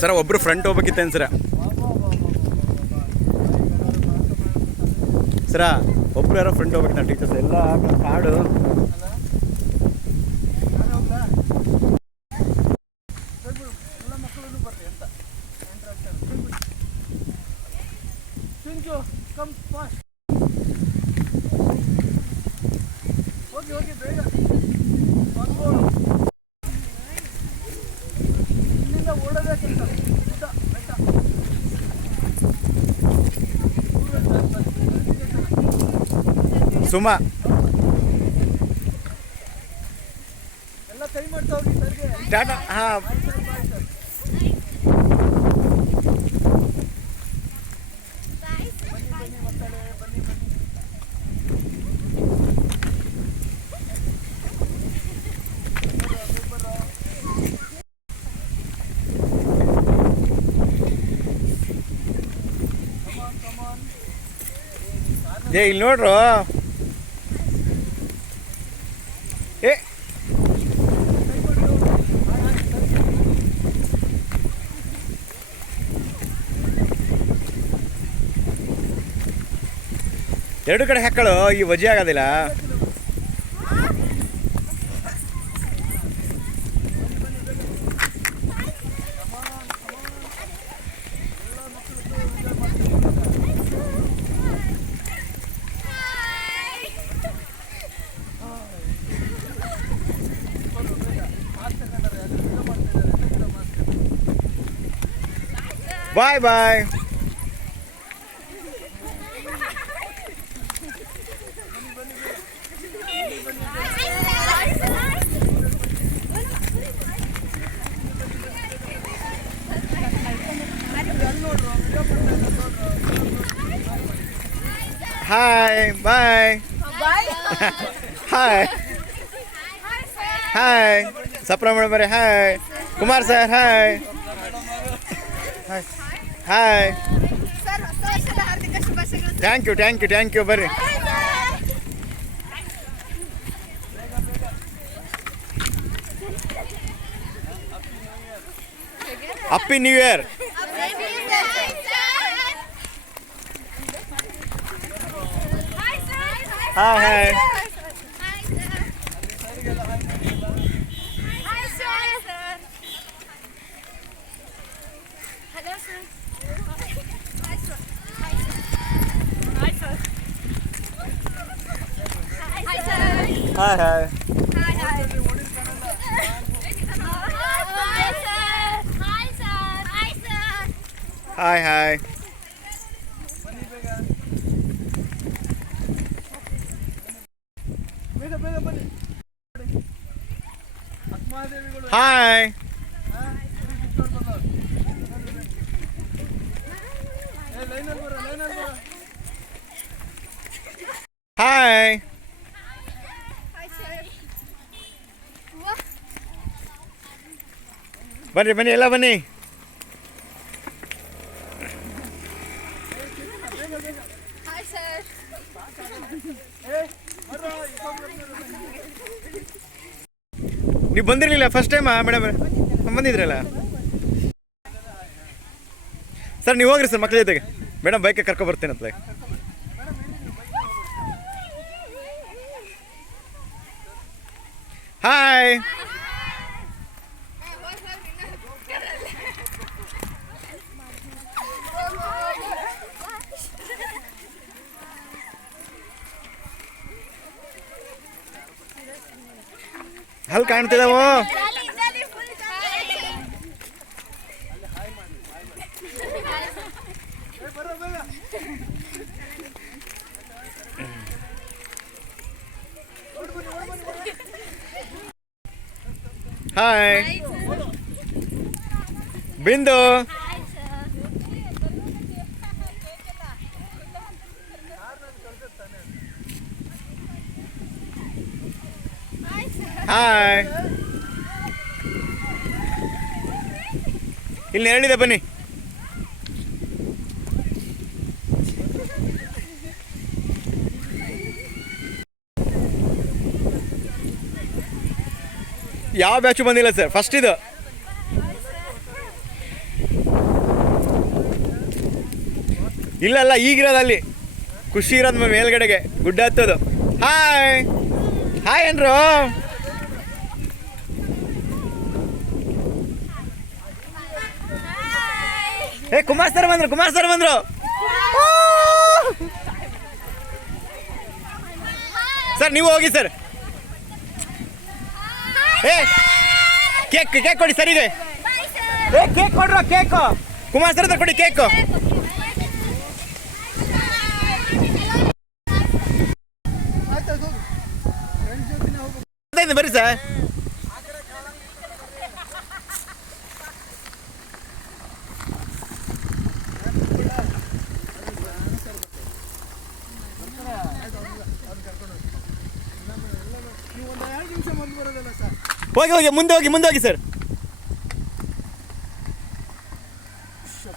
ಸರ ಒಬ್ರು ಫ್ರಂಟ್ ಹೋಗ್ಬೇಕಿತ್ತೇನು ಸರ? ಸರ ಒಬ್ರು ಯಾರೋ ಫ್ರಂಟ್ ಹೋಗ್ಬೇಕು ನಾವು ಟೀಚರ್ಸ್ ಎಲ್ಲ ಕಾಡು. ಹೋಗಿ ಬೇಗ ಇಲ್ಲಿಂದ ಓಡಬೇಕಂತ ಸುಮಾ ಎಲ್ಲ ಕೈ ಮಾಡ್ತಾ ಹೋಗಿ ಸರ್ಗೆ ಟಾಟಾ. ಹಾಂ ಏ ಇಲ್ಲಿ ನೋಡ್ರು. ಏ ಎರಡು ಕಡೆ ಹಾಕಳು, ಈ ವಜೆ ಆಗೋದಿಲ್ಲ. Bye bye. Hi bye. Hi hi. ಸಪ್ರ ಮೇಡಮ್ ಬರ್ರಿ. Hi Kumar sir. Hi hi hi. Thank you thank you thank you. ಬರ್ರಿ. Happy new year. Hi hi. Hi hi. Hi hi. Hi hi. ಬನ್ನಿ ಬನ್ನಿ ಎಲ್ಲ ಬನ್ನಿ. ನೀವು ಬಂದಿರಲಿಲ್ಲ ಫಸ್ಟ್ ಟೈಮಾ ಮೇಡಮ್? ಬಂದಿದ್ರಲ್ಲ ಸರ್. ನೀವು ಹೋಗ್ರಿ ಸರ್ ಮಕ್ಕಳ ಜೊತೆಗೆ. ಮೇಡಮ್ ಬೈಕೆ ಕರ್ಕೊಬರ್ತೇನಂತಲೇ. ಹಾಯ್ ಹಲ್ ಕಾಣ್ತಿದಾವು. ಹಾಯ್ ಬಿಂದು. ಹಾಯ್. ಇಲ್ಲಿ ಹೇಳಿದೆ ಬನ್ನಿ. ಯಾವ ಬ್ಯಾಚು ಬಂದಿಲ್ಲ ಸರ್, ಫಸ್ಟ್ ಇದು. ಇಲ್ಲ ಈಗಿರೋದು ಅಲ್ಲಿ ಖುಷಿ ಇರೋದು ಮೇಲ್ಗಡೆಗೆ ಗುಡ್ಡ ಹತ್ತೋದು. Hi hi ಏನ್ರು. ಏ ಕುಮಾರ್ ಸರ್ ಬಂದ್ರು. ಸರ್ ನೀವು ಹೋಗಿ ಸರ್. ಏ ಕೇಕ್ ಕೊಡಿ ಸರಿಗೆ. ಏ ಕೇಕ್ ಕೊಡ್ರ, ಕೇಕು ಕುಮಾರ್ ಸರ್ ಹತ್ರ ಕೊಡಿ ಕೇಕು. ಬರ್ರಿ ಸರ್. ಹೋಗಿ ಮುಂದೆ ಹೋಗಿ ಸರ್.